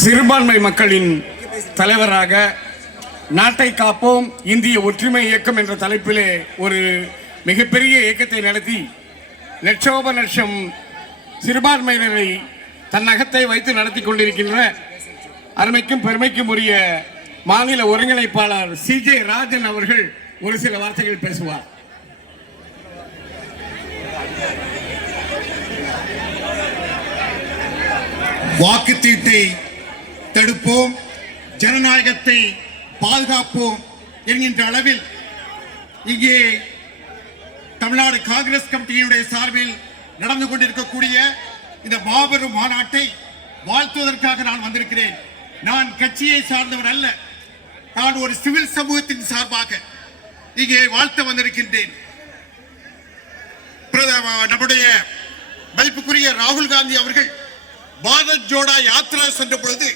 சிறுபான்மை மக்களின் தலைவராக நாட்டை காப்போம் இந்திய ஒற்றுமை இயக்கம் என்ற தலைப்பிலே ஒரு மிகப்பெரிய இயக்கத்தை நடத்தி லட்சோப லட்சம் சிறுபான்மையினரை தன்னகத்தை வைத்து நடத்தி கொண்டிருக்கின்ற அருமைக்கும் பெருமைக்கும் உரிய மாநில ஒருங்கிணைப்பாளர் CJ ராஜன் அவர்கள் ஒரு சில வார்த்தைகள் பேசுவார். வாக்குச்சீட்டை தடுப்போம், ஜனநாயகத்தை பாதுகாப்போம் என்கின்ற அளவில் இங்கே தமிழ்நாடு காங்கிரஸ் கமிட்டியினுடைய சார்பில் நடந்து கொண்டிருக்கக்கூடிய இந்த மாபெரும் மாநாட்டை வாழ்த்துவதற்காக நான் வந்திருக்கிறேன். நான் கட்சியை சார்ந்தவர் அல்ல, நான் ஒரு சிவில் சமூகத்தின் சார்பாக இங்கே வாழ்த்த வந்திருக்கின்றேன். நம்முடைய மதிப்புக்குரிய ராகுல் காந்தி அவர்கள் பாரத் ஜோடா யாத்ரா சென்ற பொழுது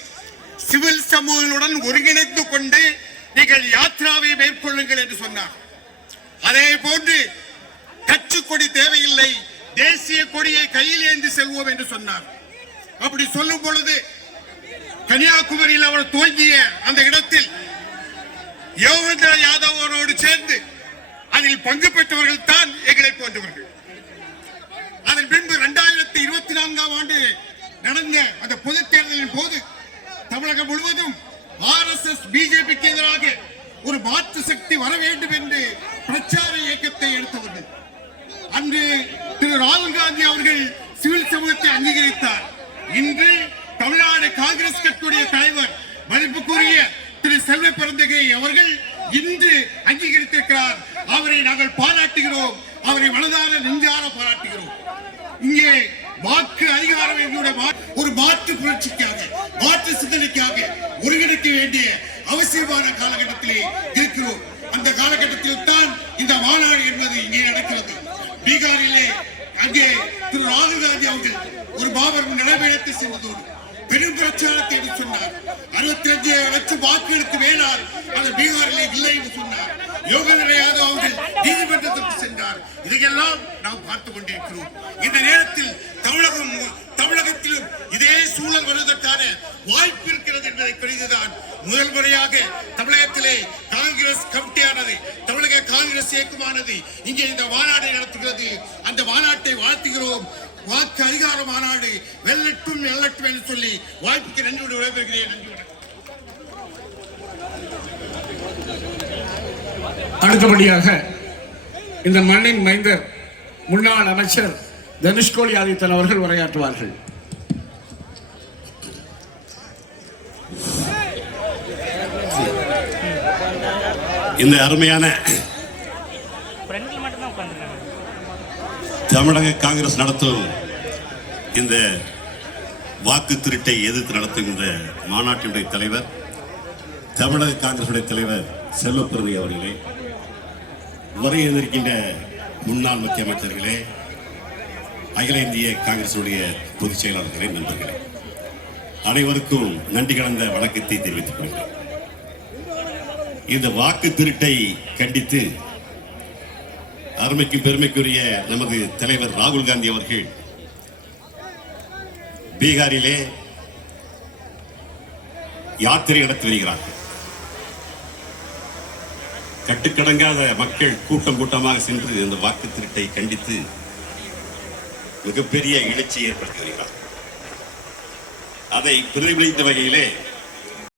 சிவில் சமூகங்களுடன் ஒருங்கிணைந்து கொண்டு நீங்கள் யாத்ராவை மேற்கொள்ளுங்கள் என்று சொன்னார். அதே போன்று கட்சி கொடி தேவையில்லை, தேசிய கொடியை கையில் ஏந்தி செல்வோம் என்று சொன்னார். அப்படி சொல்லும் பொழுது கன்னியாகுமரியில் அவர் துவங்கிய அந்த இடத்தில் யோகேந்திர யாதவ் அவரோடு சேர்ந்து அதில் பங்கு பெற்றவர்கள் தான் எங்களை போன்றவர்கள். அதன் பின்பு 2024ஆம் ஆண்டு நடந்த அந்த பொது தேர்தலின் போது தமிழகம் முழுவதும் RSS பிஜேபிக்கு எதிராக ஒரு மாற்று சக்தி வர வேண்டும் என்று பிரச்சார இயக்கத்தை எடுத்தவர்கள். அன்று திரு ராகுல் காந்தி அவர்கள் சிவில் சமூகத்தை அங்கீகரித்தார். இன்று தமிழ்நாடு காங்கிரஸ் கட்சியுடைய தலைவர் மதிப்புக்குரிய திரு செல்வ பெருந்தகை அவர்கள் இன்று அங்கீகரித்திருக்கிறார். அவரை நாங்கள் பாராட்டுகிறோம், அவரை மனதார நெஞ்சார பாராட்டுகிறோம். இங்கே வாக்கு அதிகாரம் எங்களுடைய ஒரு மாற்று புரட்சிக்காக, மாற்று சிந்தனைக்காக ஒருங்கிணைக்க வேண்டிய அவசியமான காலகட்டத்திலே இருக்கிறோம். அந்த காலகட்டத்தில் தான் இந்த மாநாடு என்பது இங்கே நடக்கிறது. பீகாரிலே அங்கே திரு ராகுல் காந்தி அவர்கள் ஒரு மாபெரும் நடைபயணத்தை சென்றதோடு பெரும் பிரச்சாரத்தை என்று சொன்னார். 65 லட்சம் வாக்குகளுக்கு மேலால் அது பீகாரிலே இல்லை என்று சொன்னார். யோகேந்திர யாதவ் அவர்கள் நீதிமன்றத்திற்கு சென்றார். இதையெல்லாம் நாம் பார்த்துக் கொண்டிருக்கிறோம். இந்த நேரத்தில் தமிழகத்திலும் இதே சூழல் வருவதற்கான வாய்ப்பு இருக்கிறது என்பதை குறித்துதான் முதல் முறையாக தமிழகத்திலே காங்கிரஸ் கமிட்டியானது, தமிழக காங்கிரஸ் இயக்கமானது இங்கே இந்த மாநாட்டை நடத்துகிறது. அந்த மாநாட்டை வாழ்த்துகிறோம். வாக்கு அதிகார மாநாடு வெல்லட்டும் வெல்லட்டும் என்று சொல்லி வாய்ப்புக்கு நன்றி விடைபெறுகிறேன். நன்றி. அடுத்தபடியாக இந்த மண்ணின் மைந்தர் முன்னாள் அமைச்சர் தனுஷ்கோடி ஆதித்தன் அவர்கள் உரையாற்றுவார்கள். இந்த அருமையான தமிழக காங்கிரஸ் நடத்தும் இந்த வாக்கு திருட்டை எதிர்த்து நடத்தும் இந்த மாநாட்டினுடைய தலைவர், தமிழக காங்கிரசுடைய தலைவர் செல்வ பெருந்தகை அவர்களே, வருகின்ற முன்னாள் மத்திய அமைச்சர்களே, அகில இந்திய காங்கிரசுடைய பொதுச் செயலாளர்களே, நண்பர்களே, அனைவருக்கும் நன்றி கலந்த வணக்கத்தை தெரிவித்துக் கொள்கிறேன். இந்த வாக்கு திருட்டை கண்டித்து அருமைக்கு பெருமைக்குரிய நமது தலைவர் ராகுல் காந்தி அவர்கள் பீகாரிலே யாத்திரை நடத்தி வருகிறார்கள். கட்டுக்கடங்காத மக்கள் கூட்டம் கூட்டமாக சென்று இந்த வாக்கு திருட்டை கண்டித்து மிகப்பெரிய எழுச்சியை ஏற்படுத்தி வருகிறார். அதை பிரதிபலித்த வகையிலே